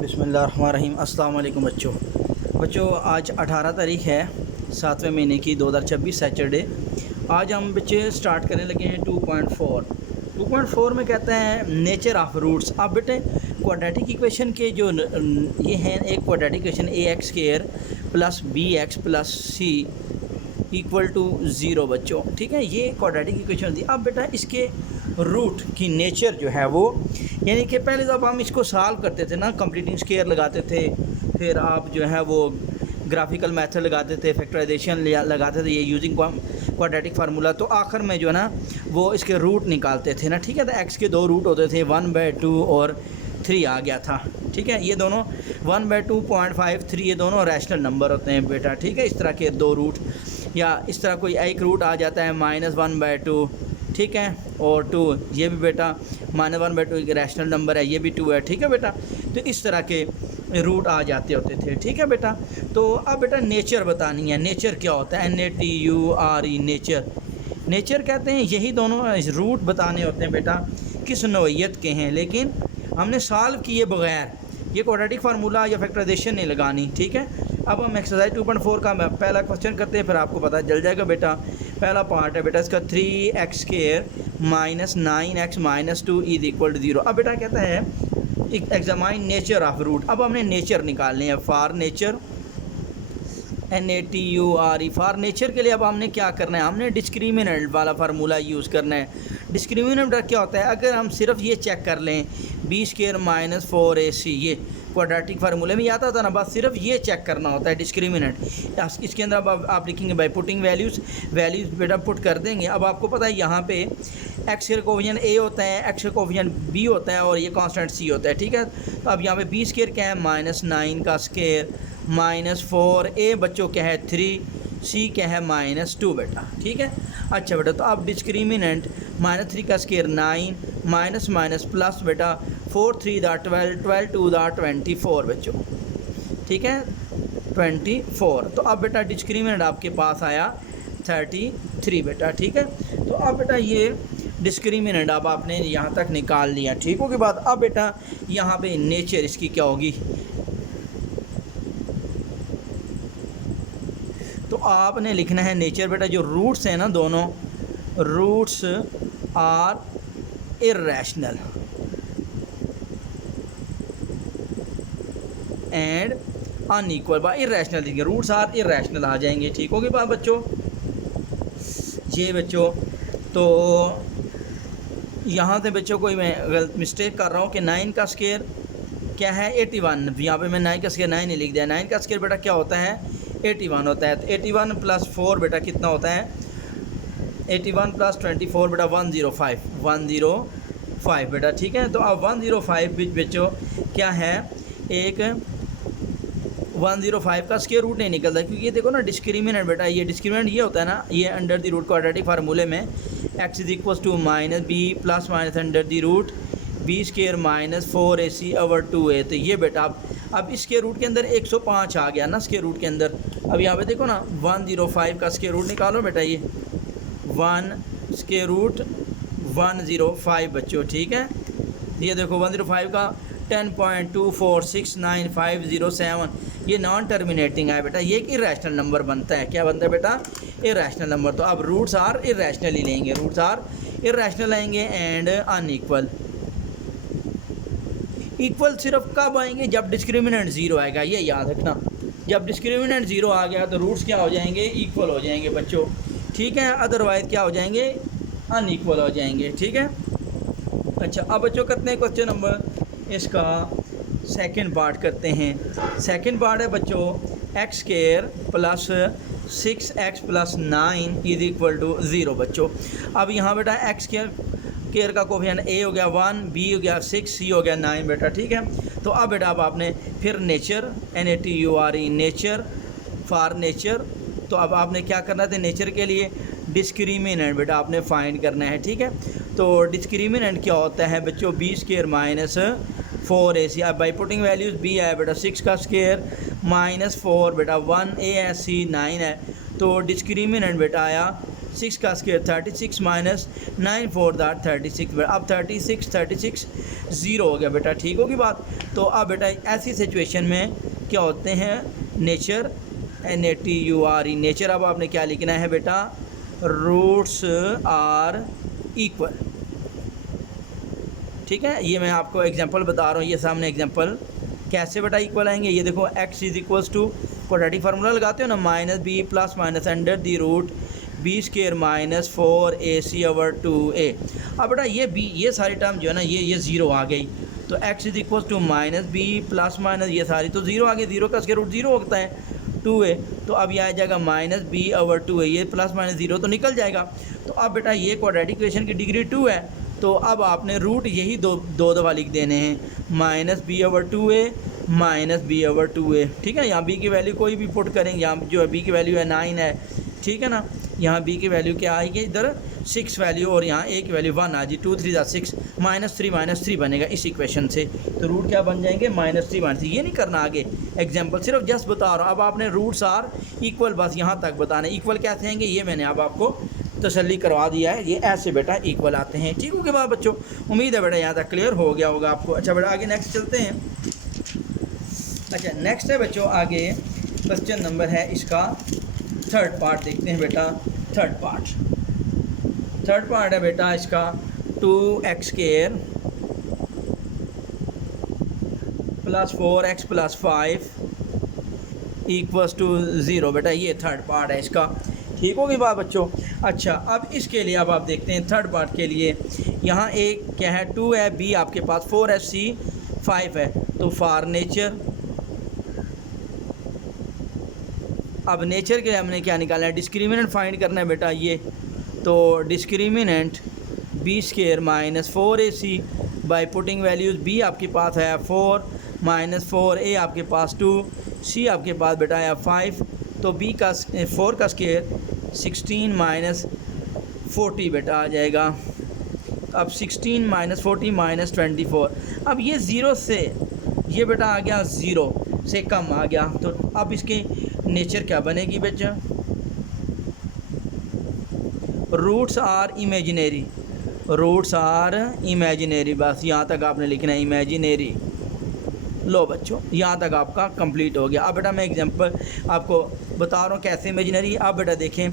बिस्मिल्लाहिर्रहमानिर्रहीम। अस्सलाम वालेकुम बच्चों आज 18 तारीख़ है 7वें महीने की 2026 सैटरडे। आज हम बच्चे स्टार्ट करने लगे हैं 2.4 में कहते हैं नेचर ऑफ रूट्स। अब बेटे क्वाड्रेटिक इक्वेशन के जो ये हैं, एक quadratic equation a x square plus b x plus c equal to zero बच्चों, ठीक है। ये क्वाड्रेटिक इक्वेशन होती है। अब बेटा इसके रूट की नेचर जो है वो, यानी कि पहले जब हम इसको सॉल्व करते थे ना, कंप्लीटिंग स्क्वायर लगाते थे, फिर आप जो है वो ग्राफिकल मेथड लगाते थे, फैक्टराइजेशन लगाते थे ये यूजिंग क्वाड्रेटिक फार्मूला, तो आखिर में जो है ना वो इसके रूट निकालते थे ना, ठीक है। तो एक्स के दो रूट होते थे, 1/2 और 3 आ गया था, ठीक है। ये दोनों 1/2, 0.53 ये दोनों रैशनल नंबर होते हैं बेटा, ठीक है। इस तरह के दो रूट, या इस तरह कोई एक रूट आ जाता है -1/2, ठीक है, और 2 ये भी बेटा -1/2 एक रैशनल नंबर है, ये भी 2 है, ठीक है बेटा। तो इस तरह के रूट आ जाते होते थे, ठीक है बेटा। तो अब बेटा नेचर बतानी है। नेचर क्या होता है? NATURE, नेचर कहते हैं यही दोनों रूट बताने होते हैं बेटा किस नौइयत के हैं, लेकिन हमने सॉल्व किए बगैर ये क्वाड्रेटिक फार्मूला या फैक्टराइजेशन नहीं लगानी, ठीक है। अब हम एक्सरसाइज 2.4 का पहला क्वेश्चन करते हैं, फिर आपको पता चल जाएगा बेटा। पहला पार्ट है बेटा इसका 3x² - 9x - 2 = 0। अब बेटा कहता है एग्जामाइन नेचर ऑफ रूट। अब हमने नेचर निकालने हैं। For nature NATURE, for nature के लिए अब हमने क्या करना है? हमने डिस्क्रिमिनेंट वाला फार्मूला यूज़ करना है। डिस्क्रिमिनेंट क्या होता है? अगर हम सिर्फ ये चेक कर लें B² - 4AC, ये क्वाड्रेटिक फार्मूले में आता था ना, बस सिर्फ ये चेक करना होता है डिस्क्रिमिनेंट। इसके अंदर अब आप लिखेंगे बाई पुटिंग वैल्यूज़ बेटा पुट कर देंगे। अब आपको पता है यहाँ पे एक्स का कोफिशिएंट A होता है, एक्स का कोफिशिएंट B होता है, और ये कांस्टेंट C होता है, ठीक है। तो अब यहाँ पे B² क्या है? -9 का स्क्वायर -4A बच्चों क्या है? 3C क्या है? -2 बेटा, ठीक है। अच्छा बेटा, तो अब डिस्क्रिमिनेंट -3 का स्क्वायर 9 माइनस प्लस बेटा 4 3 12 12 2 24 बच्चों, ठीक है, 24। तो अब बेटा डिस्क्रिमिनेंट आपके पास आया 33 बेटा, ठीक है। तो अब बेटा ये डिस्क्रिमिनेंट अब आपने यहाँ तक निकाल लिया, ठीक हो के बाद अब बेटा यहाँ पे नेचर इसकी क्या होगी? तो आपने लिखना है नेचर बेटा, जो रूट्स हैं ना, दोनों roots are irrational and unequal. By irrational लिखेंगे, रूट्स आर इर्रेशनल आ जाएंगे, ठीक होगी बात बच्चों। ये बच्चों तो यहाँ से बच्चों कोई मैं गलत मिस्टेक कर रहा हूँ कि 9 का स्क्वायर क्या है? 81। यहाँ पे मैं 9 का स्क्वायर 9 नहीं लिख दिया। 9 का स्क्वायर बेटा क्या होता है? 81 होता है। तो 81 + 4 बेटा कितना होता है? 81 + 24 बेटा 105 बेटा, ठीक है। तो अब 105 बच्चों क्या है? एक 105 का स्क्वायर रूट नहीं निकलता, क्योंकि ये देखो ना डिस्क्रिमिनेंट बेटा, ये डिस्क्रिमिनेंट ये होता है ना, ये अंडर द रूट क्वाड्रेटिक फार्मूले में x = -b ± under the root B² - 4AC/2a। तो ये बेटा अब इसके रूट के अंदर 105 आ गया ना, इसके रूट के अंदर। अब यहाँ पे देखो ना 105 का स्क्वायर रूट निकालो बेटा, ये 1/105 बच्चों, ठीक है। ये देखो 105 का 10.24695007, ये नॉन टर्मिनेटिंग है बेटा, ये एक इरेशनल नंबर बनता है। क्या बनता है बेटा? Irrational number. तो अब रूट्स आर इरेशनल ही लेंगे, रूट्स आर इरेशनल आएंगे एंड अनइक्वल। इक्वल सिर्फ कब आएंगे? जब डिस्क्रिमिनेंट 0 आएगा, ये याद रखना। जब डिस्क्रिमिनेंट 0 आ गया तो रूट्स क्या हो जाएंगे? इक्वल हो जाएंगे बच्चों, ठीक है। अदरवाइज क्या हो जाएंगे? अनइक्वल हो जाएंगे, ठीक है। अच्छा, अब बच्चों करते हैं क्वेश्चन नंबर इसका सेकंड पार्ट करते हैं। सेकंड पार्ट है बच्चों x² + 6x + 9 = 0 बच्चों। अब यहाँ बेटा x² का कोफिशिएंट A हो गया 1, B हो गया 6, C हो गया 9 बेटा, ठीक है। तो अब बेटा अब आपने फिर nature NATURE nature for nature, तो अब आपने क्या करना था? नेचर के लिए डिस्क्रिमिनेंट बेटा आपने फाइंड करना है, ठीक है। तो डिस्क्रिमिनेंट क्या होता है बच्चों? B² - 4AC। अब बाई पुटिंग वैल्यूज़ B है बेटा 6 का स्क्वायर -4 बेटा 1A है, C 9 है। तो डिस्क्रिमिनेंट बेटा आया 6 का स्क्वायर 36 माइनस 9 4 दैट 36। अब 36 ज़ीरो हो गया बेटा, ठीक होगी बात। तो अब बेटा ऐसी सिचुएशन में क्या होते हैं, नेचर NATURE नेचर। अब आपने क्या लिखना है बेटा, रूट्स आर इक्वल, ठीक है। ये मैं आपको एग्जांपल बता रहा हूँ, ये सामने एग्जांपल कैसे बेटा इक्वल आएंगे। ये देखो x is equals to quadratic formula लगाते हो ना, minus b plus minus under the root b square minus 4ac/2a। अब बेटा ये बी, ये सारी टर्म जो है ना ये ज़ीरो आ गई, तो x is equals to minus b plus minus ये सारी तो ज़ीरो आ गई, ज़ीरो का स्क्वायर रूट ज़ीरो होता है 2a। तो अब ये आ जाएगा माइनस b/2a, ये प्लस माइनस ज़ीरो तो निकल जाएगा। तो अब बेटा ये क्वाड्रेटिक इक्वेशन की डिग्री 2 है, तो अब आपने रूट यही दो दफ़ा लिख देने हैं, माइनस b/2a माइनस b/2a, ठीक है। यहाँ b की वैल्यू कोई भी पुट करेंगे, यहाँ जो है b की वैल्यू है 9 है, ठीक है ना। यहाँ b की वैल्यू क्या आएगी, इधर 6 वैल्यू और यहाँ a की वैल्यू 1 आ जी, 2 3 6 -3 बनेगा इस इक्वेशन से। तो रूट क्या बन जाएंगे, -3 ये नहीं करना आगे, एग्जाम्पल सिर्फ जस्ट बता रहा हूँ। अब आपने रूट्स आर इक्वल बस यहाँ तक बताना, इक्वल कैसे आएंगे ये मैंने अब आपको तसल्ली करवा दिया है, ये ऐसे बेटा इक्वल आते हैं, ठीक हो गया बात बच्चों। उम्मीद है बेटा यहाँ तक क्लियर हो गया होगा आपको। अच्छा बेटा आगे नेक्स्ट चलते हैं। अच्छा नेक्स्ट है बच्चों आगे क्वेश्चन नंबर है इसका थर्ड पार्ट देखते हैं बेटा। थर्ड पार्ट है बेटा इसका 2x² plus 4x plus 5 equals to 0। बेटा ये थर्ड पार्ट है इसका, ठीक होगी बात बच्चों। अच्छा अब इसके लिए अब आप देखते हैं थर्ड पार्ट के लिए, यहाँ एक क्या है 2 है, b आपके पास 4 है, c 5 है। तो फॉर नेचर, अब नेचर के लिए हमने क्या निकालना है, डिस्क्रिमिनेंट फाइंड करना है बेटा ये। तो discriminant b² minus 4ac by putting values, b आपके पास है 4 माइनस 4a आपके पास 2, c आपके पास बेटा है 5। तो b का 4 का स्क्वायर 16 माइनस 40 बेटा आ जाएगा। अब 16 माइनस 40 माइनस 24। अब ये ज़ीरो से ये बेटा आ गया, ज़ीरो से कम आ गया, तो अब इसके नेचर क्या बनेगी बच्चा, roots are imaginary, roots are imaginary. बस यहाँ तक आपने लिखना है इमेजिनरी। लो बच्चों यहाँ तक आपका कंप्लीट हो गया। अब बेटा मैं एग्जांपल आपको बता रहा हूँ कैसे इमेजिनरी। अब बेटा देखें,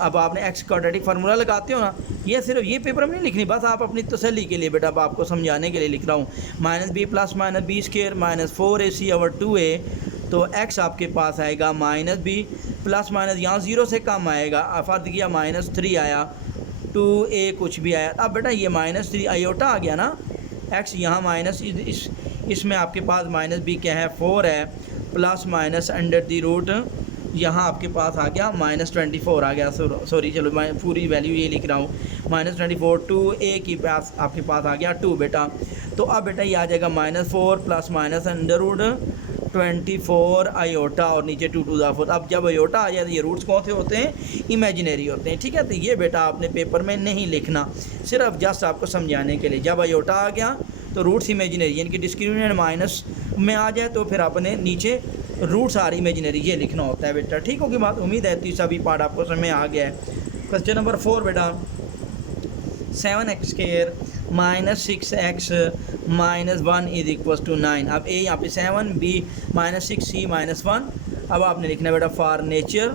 अब आपने एक्स क्वाड्रेटिक फार्मूला लगाते हो ना, ये सिर्फ ये पेपर में नहीं लिखनी, बस आप अपनी तसल्ली के लिए बेटा अब आपको समझाने के लिए लिख रहा हूँ। Minus b plus minus b² minus 4ac/2a। तो x आपके पास आएगा माइनस बी प्लस माइनस यहाँ 0 से कम आएगा, फ़र्ज किया -3 आया, 2a कुछ भी आया। अब बेटा ये -3 आयोटा आ गया ना, x यहाँ माइनस इसमें आपके पास माइनस बी क्या है 4 है, plus minus under the root यहाँ आपके पास आ गया -24 आ गया, सॉरी चलो मैं पूरी वैल्यू ये लिख रहा हूँ, -24 2a की पास आपके पास आ गया 2 बेटा। तो अब बेटा ये आ जाएगा -4 plus minus under root 24 iota और नीचे 2 to the 4। अब जब आयोटा आ जाए तो ये रूट्स कौन से होते हैं, इमेजिनरी होते हैं, ठीक है। तो ये बेटा आपने पेपर में नहीं लिखना, सिर्फ जस्ट आपको समझाने के लिए। जब आयोटा आ गया तो रूट्स इमेजिनरी यानी कि डिस्क्रिमिनेंट माइनस में आ जाए तो फिर आपने नीचे रूट्स आर इमेजिनरी ये लिखना होता है बेटा, ठीक होगी बात। उम्मीद है तीसरा भी पार्ट आपको समझ में आ गया है। क्वेश्चन नंबर 4 बेटा, 7x² minus 6x minus 1 is equal to 9। अब ए यहाँ पे 7, b -6, c -1। अब आपने लिखना है बेटा फॉर नेचर,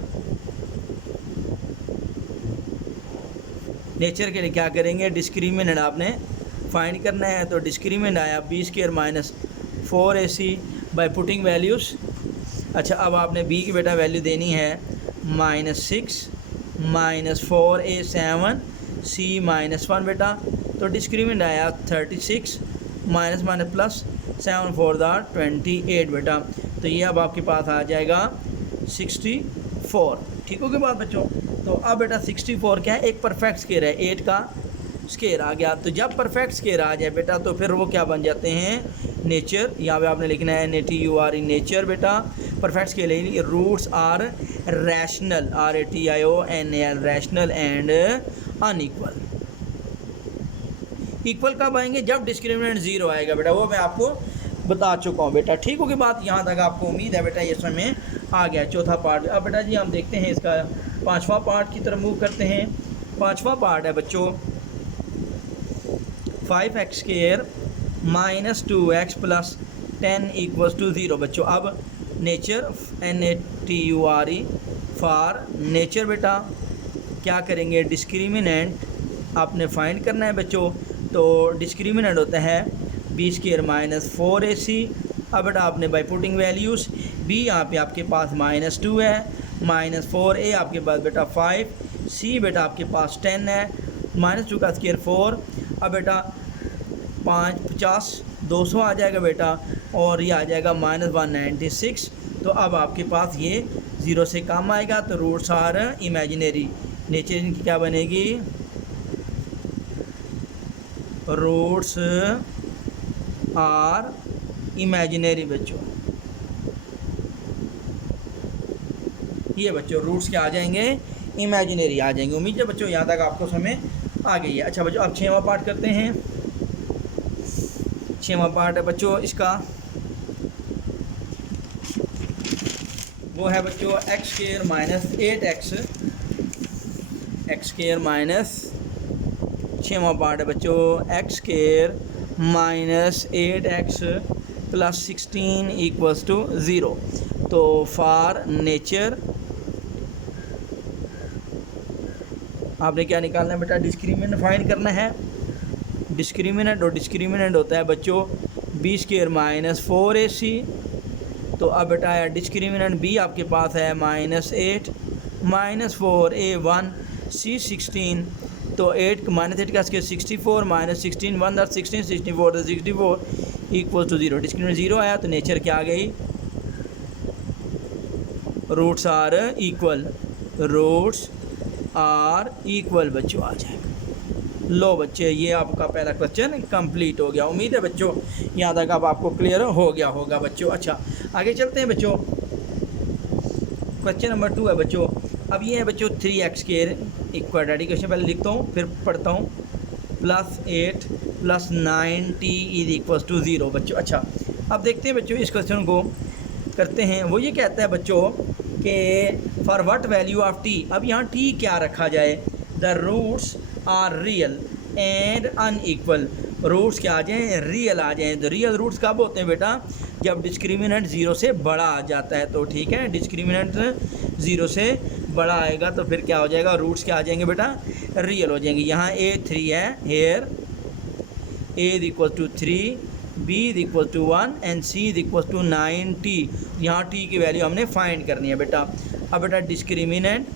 नेचर के लिए क्या करेंगे, डिस्क्रिमिनेंट आपने फाइंड करना है। तो डिस्क्रिमिनेंट आया b² minus 4ac by putting values. अच्छा अब आपने b की बेटा वैल्यू देनी है -6 माइनस 4a 7 c -1 बेटा। तो डिस्क्रिमिनेंट आया 36 माइनस माइनस प्लस 7 4 28 बेटा। तो ये अब आपके पास आ जाएगा 64, ठीक होगी बात बच्चों। तो अब बेटा 64 क्या है, एक परफेक्ट स्क्वायर है, 8 का स्क्वायर आ गया। तो जब परफेक्ट स्क्वायर आ जाए बेटा तो फिर वो क्या बन जाते हैं, नेचर। यहाँ पे आपने लिखना है NATURE नेचर बेटा। परफेक्ट स्क्वायर है, roots are rational, RATIONAL rational and unequal. Equal कब आएंगे, जब डिस्क्रिमिनेंट 0 आएगा बेटा, वो मैं आपको बता चुका हूँ बेटा, ठीक होगी बात। यहाँ तक आपको उम्मीद है बेटा ये समय आ गया चौथा पार्ट। अब बेटा जी हम देखते हैं इसका 5वां पार्ट की तरफ मूव करते हैं। पाँचवा पार्ट है बच्चों 5x² minus 2x plus 10 equals to 0 बच्चों। अब नेचर NATURE फॉर नेचर बेटा क्या करेंगे, डिस्क्रिमिनेंट आपने फाइंड करना है बच्चों। तो डिस्क्रिमिनेंट होता है b² माइनस 4ac। अब बेटा आपने बाई पुटिंग वैल्यूज़ b यहाँ पे आपके पास -2 है, -4a आपके पास बेटा 5, c बेटा आपके पास 10 है, -2 का स्क्वायर 4। अब बेटा 5 50 200 आ जाएगा बेटा, और ये आ जाएगा -196। तो अब आपके पास ये 0 से कम आएगा, तो रूट्स आर इमेजिनरी। नेचर इनकी क्या बनेगी, रूट्स आर इमेजिनरी बच्चों। ये बच्चों रूट्स क्या आ जाएंगे, इमेजिनरी आ जाएंगे। उम्मीद है बच्चों यहाँ तक आपको समझ आ गई है। अच्छा बच्चों अब 6वां पार्ट करते हैं। 6वां पार्ट है बच्चों इसका, वो है बच्चों x² minus 8x। x² minus 6वां part है बच्चों x² minus 8x plus 16 equals to 0। तो फॉर नेचर आपने क्या निकालना है बेटा, डिस्क्रिमिनेंट फाइंड करना है। डिस्क्रिमिनेंट और डिस्क्रिमिनेंट होता है बच्चों b² माइनस 4ac। तो अब बेटा यार डिस्क्रिमिनेंट b आपके पास है -8 -4a 1 c 16। तो 8 -8 का स्क्वायर 64 -16 1 और 16 64 तो 64 इक्वल टू 0। डिस्क्रिमिनेंट 0 आया तो नेचर क्या आ गई, roots are equal. Roots are equal बच्चों आ जाएगा। लो बच्चे ये आपका पहला क्वेश्चन कंप्लीट हो गया। उम्मीद है बच्चों यहाँ तक अब आपको क्लियर हो गया होगा बच्चों। अच्छा आगे चलते हैं बच्चों। क्वेश्चन नंबर 2 है बच्चों। अब ये है बच्चों 3x² एक क्वाड्रेटिक क्वेश्चन पहले लिखता हूँ फिर पढ़ता हूँ। +8 + 9t इज इक्वल्स टू 0 बच्चों। अच्छा अब देखते हैं बच्चों इस क्वेश्चन को करते हैं। वो ये कहता है बच्चों कि for what value of t। अब यहाँ t क्या रखा जाए, the roots are real and unequal. Roots क्या आ जाएँ, रियल आ जाएँ। तो रियल रूट्स कब होते हैं बेटा, जब डिस्क्रिमिनेंट 0 से बड़ा आ जाता है। तो ठीक है डिस्क्रिमिनेंट 0 से बड़ा आएगा तो फिर क्या हो जाएगा, रूट्स क्या आ जाएंगे बेटा, रियल हो जाएंगे। यहाँ a3 है, here a is equal to 3, b is equal to 1 and c is equal to 9t। यहाँ t की वैल्यू हमने फाइंड करनी है बेटा। अब बेटा डिस्क्रिमिनेंट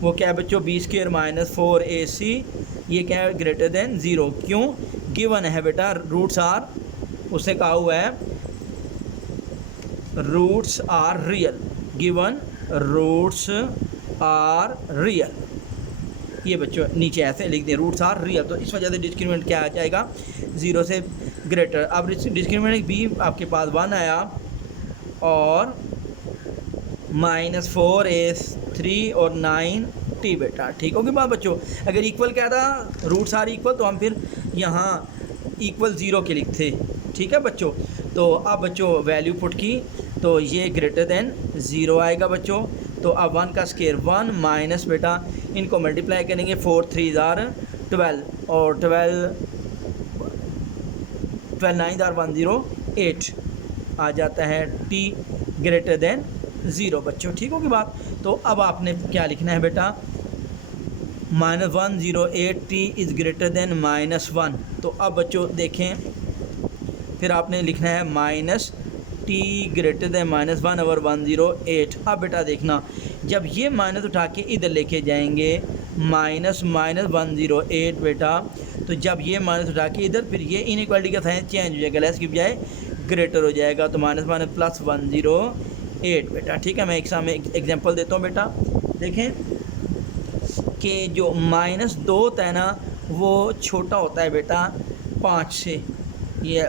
वो क्या है बच्चों, b² माइनस 4ac। ये क्या है, ग्रेटर देन 0। क्यों, गिवन है बेटा रूट्स आर, उसने कहा हुआ है roots are real, given roots are real. ये बच्चों नीचे ऐसे लिख दें रूट्स आर रियल। तो इस वजह से डिस्क्रिमिनेंट क्या आ जाएगा, 0 से ग्रेटर। अब डिस्क्रिमिनेंट b आपके पास 1 आया और -4a3 और 9t बेटा। ठीक होगी बात बच्चों। अगर इक्वल क्या था, रूट्स आर इक्वल, तो हम फिर यहाँ इक्वल 0 के लिखते। ठीक है बच्चों। तो अब बच्चों वैल्यू पुट की तो ये ग्रेटर देन 0 आएगा बच्चों। तो अब 1 का स्क्वायर 1 माइनस बेटा इनको मल्टीप्लाई करेंगे 4 3 12 और 12 9 108 आ जाता है t ग्रेटर देन 0 बच्चों। ठीक होगी बात। तो अब आपने क्या लिखना है बेटा, -108t इज़ ग्रेटर देन -1। तो अब बच्चों देखें फिर आपने लिखना है -t ग्रेटर देन -1 और 108। अब बेटा देखना जब ये माइनस उठा के इधर लेके जाएंगे -108 बेटा, तो जब ये माइनस उठा के इधर, फिर ये इनइक्वालिटी का साइन चेंज हो जाएगा, लेस की बजाय ग्रेटर हो जाएगा। तो -108 बेटा। ठीक है मैं एक सामने एग्जांपल देता हूँ बेटा। देखें कि जो -2 होता है ना वो छोटा होता है बेटा 5 से। ये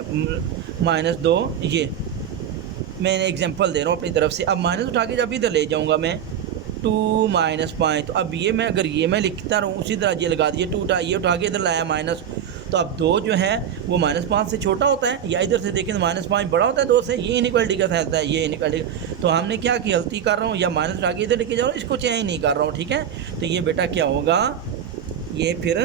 -2 ये मैंने एग्जांपल दे रहा हूँ अपनी तरफ से। अब माइनस उठा के जब इधर ले जाऊँगा मैं 2 - 5, तो अब ये मैं अगर ये मैं लिखता रहूँ उसी तरह ये लगा दिए 2 ये उठा के इधर लाया माइनस, तो तो अब 2 जो है वो -5 से छोटा होता है, या इधर से देखें तो -5 बड़ा होता है 2 से। ये इनइक्वालिटी का साइन होता है, ये इनइक्वालिटी। तो हमने क्या की, गलती कर रहा हूँ या माइनस उठा के इधर लेके जा रहा हूँ, इसको चेंज नहीं कर रहा हूँ, ठीक है। तो ये बेटा क्या होगा, ये फिर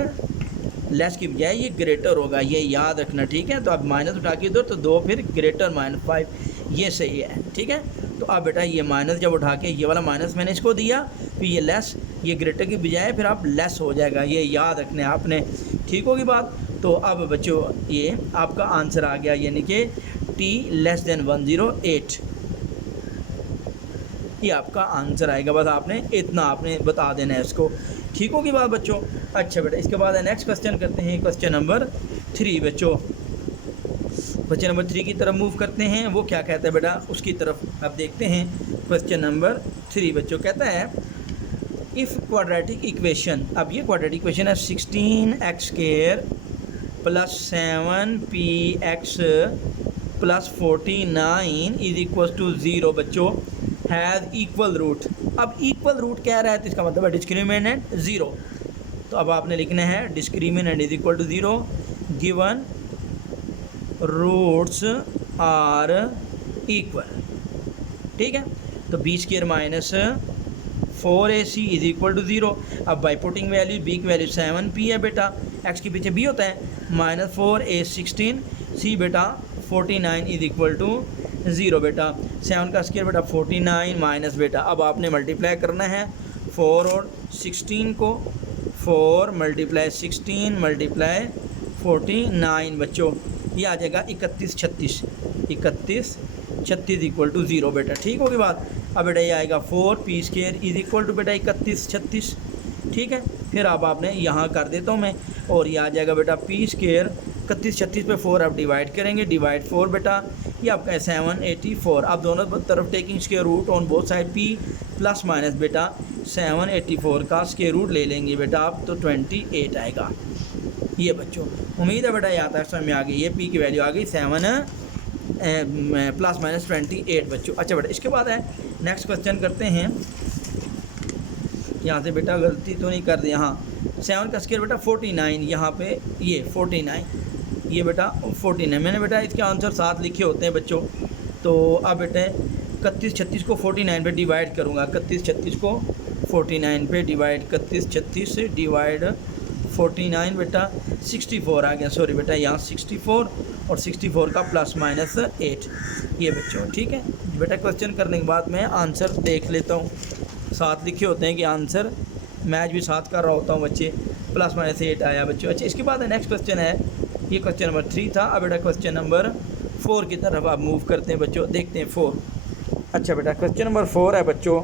लेस की बजाय ये ग्रेटर होगा, ये याद रखना, ठीक है। तो अब माइनस उठा के इधर तो 2 फिर ग्रेटर -5, ये सही है, ठीक है। तो अब बेटा ये माइनस जब उठा के ये वाला माइनस मैंने इसको दिया, फिर ये लेस, ये ग्रेटर की बजाय फिर आप लेस हो जाएगा, ये याद रखना है आपने, ठीक होगी बात। तो अब बच्चों ये आपका आंसर आ गया, यानी कि t <108, ये आपका आंसर आएगा। बस आपने इतना आपने बता देना है इसको, ठीक होगी बात बच्चों। अच्छा बेटा, इसके बाद नेक्स्ट क्वेश्चन करते हैं, क्वेश्चन नंबर 3 बच्चों। क्वेश्चन नंबर 3 की तरफ मूव करते हैं, वो क्या कहता है बेटा, उसकी तरफ अब देखते हैं। क्वेश्चन नंबर 3 बच्चों कहता है इफ़ क्वाड्रेटिक इक्वेशन, अब ये क्वाड्रेटिक इक्वेशन है 16x² + 7px + 49 = 0 बच्चों, हैज़ इक्वल रूट। अब इक्वल रूट कह रहा है तो इसका मतलब है डिस्क्रिमिनेंट 0। तो अब आपने लिखना है discriminant = 0 given roots are equal, ठीक है। तो b² - 4ac = 0। अब बाई पुटिंग वैल्यू, b की वैल्यू 7p है बेटा, x के पीछे b होता है, -4a 16, c बेटा 49 = 0 बेटा। 7 का स्क्वायर बेटा 49 माइनस बेटा, अब आपने मल्टीप्लाई करना है 4 और 16 को, 4 × 16 × 49 बच्चों, ये आ जाएगा 31 36 = 0 बेटा, ठीक होगी बात। अब बेटा ये आएगा 4p² = बेटा 31 36, ठीक है। फिर अब आपने यहाँ कर देता हूँ मैं, और ये आ जाएगा बेटा p² 31 36 पे 4 आप डिवाइड करेंगे, डिवाइड 4 बेटा, ये आपका है 784। अब दोनों तरफ taking square root on both side, p plus minus बेटा 784 का स्क्वायर रूट ले लेंगे बेटा आप, तो 28 आएगा। ये बच्चों उम्मीद है बेटा यहाँ तक समझ में आ गई, ये p की वैल्यू आ गई 7 ± 28 बच्चों। अच्छा बेटा, इसके बाद है नेक्स्ट क्वेश्चन करते हैं, यहाँ से बेटा गलती तो नहीं कर दी, हाँ 7 का स्क्वायर बेटा 49, यहाँ पे ये 49, ये बेटा 49, मैंने बेटा इसके आंसर 7 लिखे होते हैं बच्चों। तो अब बेटा 31 36 को 49 पे डिवाइड करूँगा, 31 36 को 49 पे डिवाइड, 31 36 से डिवाइड 49 बेटा 64 आ गया, सॉरी बेटा यहाँ 64 और 64 का ±8, ये बच्चों, ठीक है बेटा। क्वेश्चन करने के बाद मैं आंसर देख लेता हूँ, 7 लिखे होते हैं कि आंसर, मैच भी 7 कर रहा होता हूँ बच्चे, +-8 आया बच्चों। अच्छा, इसके बाद नेक्स्ट क्वेश्चन है, ये क्वेश्चन नंबर 3 था। अब बेटा क्वेश्चन नंबर 4 की तरफ आप मूव करते हैं बच्चों, देखते हैं 4। अच्छा बेटा, क्वेश्चन नंबर 4 है बच्चों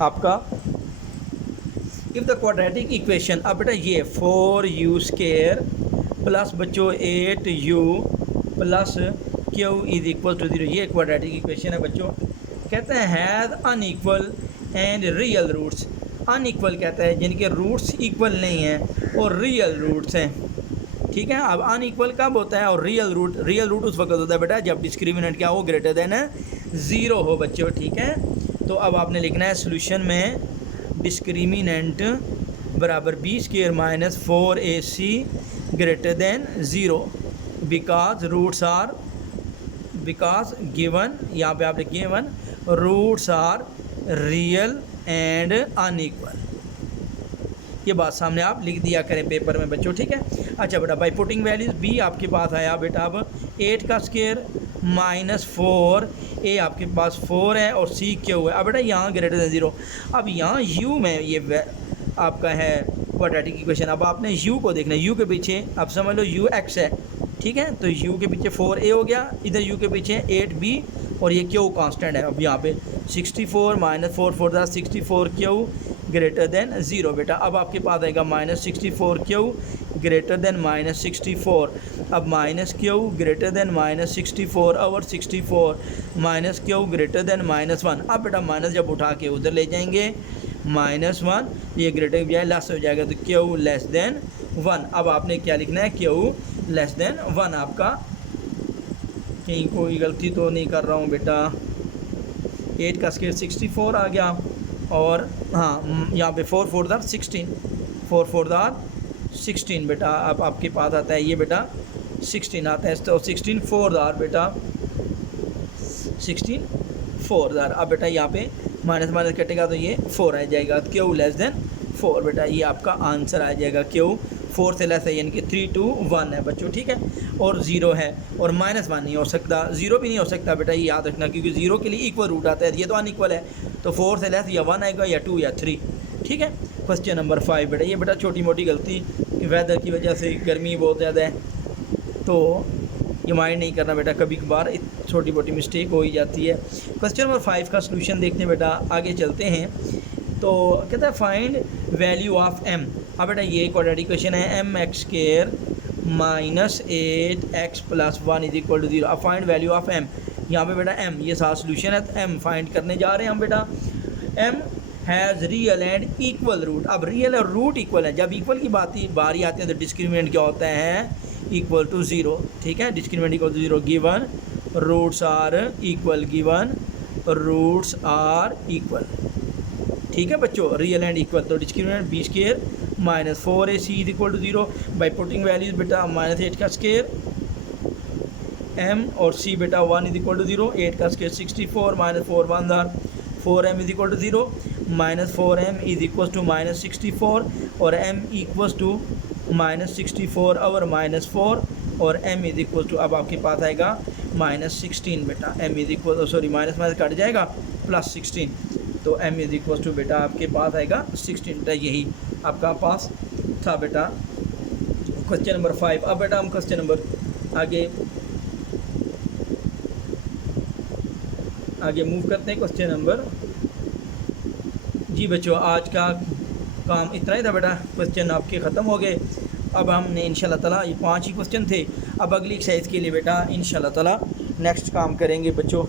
आपका, इफ़ द क्वाड्रेटिक इक्वेशन, अब बेटा ये 4u² प्लस बच्चों 8u प्लस q = 0, ये क्वाड्रेटिक इक्वेशन है बच्चों। कहते हैं has unequal and real roots, unequal कहता है जिनके रूट्स इक्वल नहीं हैं और रियल रूट्स हैं, ठीक है। अब अनइक्वल कब होता है और रियल रूट उस वक्त होता है बेटा जब डिस्क्रिमिनेंट क्या हो, ग्रेटर देन 0 हो बच्चों, ठीक है। तो अब आपने लिखना है सोल्यूशन में डिस्क्रिमिनेंट बराबर b² - 4ac > 0 बिकॉज गिवन, यहाँ पे आप लिखिए given roots are real and unequal, ये बात सामने आप लिख दिया करें पेपर में बच्चों, ठीक है। अच्छा बेटा, बाई पुटिंग वैल्यूज b आपके पास आया बेटा, अब 8 का स्क्वायर -4, a आपके पास 4 है और c q है। अब बेटा यहाँ > 0, अब यहाँ u में ये आपका है क्वाड्रेटिक इक्वेशन। अब आपने u को देखना है, u के पीछे आप समझ लो ux है, ठीक है। तो u के पीछे 4a हो गया, इधर u के पीछे 8b और ये q कांस्टेंट है। अब यहाँ पे 64 -4 4 64q > 0 बेटा। अब आपके पास आएगा -64q > -64, अब -q > -64 और 64 -q > -1। अब बेटा माइनस जब उठा के उधर ले जाएंगे -1, ये ग्रेटर की बजाय लेस हो जाएगा, तो q < 1। अब आपने क्या लिखना है, q < 1 आपका, कहीं कोई गलती तो नहीं कर रहा हूँ बेटा, 8 का स्क्वायर 64 आ गया और हाँ यहाँ पे 4 4 16, 4 4 16 बेटा अब आपके पास आता है ये बेटा 16 आता है, तो 16 4 आर बेटा 16 4 आर। अब बेटा यहाँ पे माइनस माइनस कटेगा तो ये 4 आ जाएगा, क्यू लेस देन 4 बेटा ये आपका आंसर आ जाएगा। क्यू 4 से लेस है यानी कि 3 2 1 है बच्चों, ठीक है। और 0 है और -1 नहीं हो सकता, 0 भी नहीं हो सकता बेटा, ये याद रखना, क्योंकि 0 के लिए इक्वल रूट आता है, ये तो अनइक्वल है, तो 4 से लेस या 1 आएगा या 2 या 3, ठीक है। क्वेश्चन नंबर 5 बेटा, ये बेटा छोटी मोटी गलती वेदर की वजह से, गर्मी बहुत ज़्यादा है तो ये माइंड नहीं करना बेटा, कभी कभार छोटी मोटी मिस्टेक हो ही जाती है। क्वेश्चन नंबर 5 का सलूशन देखते हैं बेटा, आगे चलते हैं। तो कहता है फाइंड वैल्यू ऑफ m। अब बेटा ये क्वाड्रेटिक क्वेश्चन है, mx² -8x + 1 = 0। अब फाइंड वैल्यू ऑफ m, यहाँ पे बेटा m ये सारा सलूशन है, तो m फाइंड करने जा रहे हैं हम बेटा। m has real and equal root. अब रियल और रूट इक्वल है, जब इक्वल की बारी आती है तो डिस्क्रिमिनेंट क्या होता है, इक्वल टू 0, ठीक है। Discriminant equal to 0 given roots are equal, given roots are equal, ठीक है बच्चों, रियल एंड इक्वल। तो discriminant b² -4ac = 0 by putting values बेटा -8 का स्केयर m और c बेटा 1 = 0, 8 का स्केयर 64 -4 1 आर 4m = 0 -4m = -64 और m = -64 और -4 और m = अब आपके पास आएगा -16 बेटा, m sorry minus minus cut जाएगा +16, तो m बेटा आपके पास आएगा 16 बेटा, यही आपका पास था बेटा क्वेश्चन नंबर 5। अब बेटा हम क्वेश्चन नंबर आगे मूव करते हैं। क्वेश्चन नंबर, जी बच्चों आज का काम इतना ही था बेटा, क्वेश्चन आपके ख़त्म हो गए। अब हमने इंशाल्लाह ताला ये 5 ही क्वेश्चन थे, अब अगली एक्सरसाइज के लिए बेटा इंशाल्लाह ताला नेक्स्ट काम करेंगे बच्चों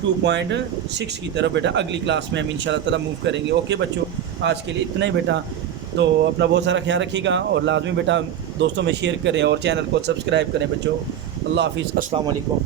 2.6 की तरफ बेटा, अगली क्लास में हम इंशाल्लाह ताला मूव करेंगे। ओके बच्चों, आज के लिए इतना ही बेटा, तो अपना बहुत सारा ख्याल रखिएगा और लाजमी बेटा दोस्तों में शेयर करें और चैनल को सब्सक्राइब करें बच्चों। अल्लाह हाफिज़, अस्सलाम वालेकुम।